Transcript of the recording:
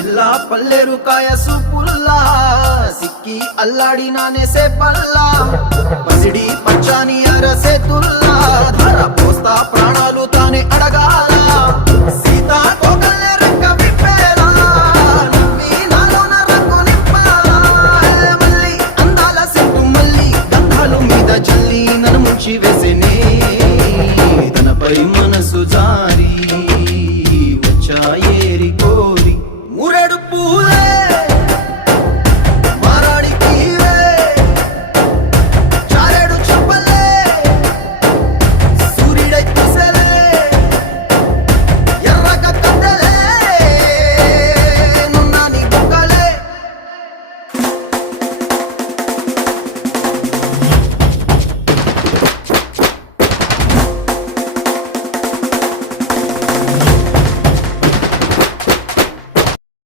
పిల్ల పల్లెరు కాయ సూపుల్లా సిక్కి అల్లాడి నానేసే పల్లా పసిడి పచ్చాని అరసే తుల్లా ధర పోస్తా ప్రాణాలు తానే అడగాల సీతా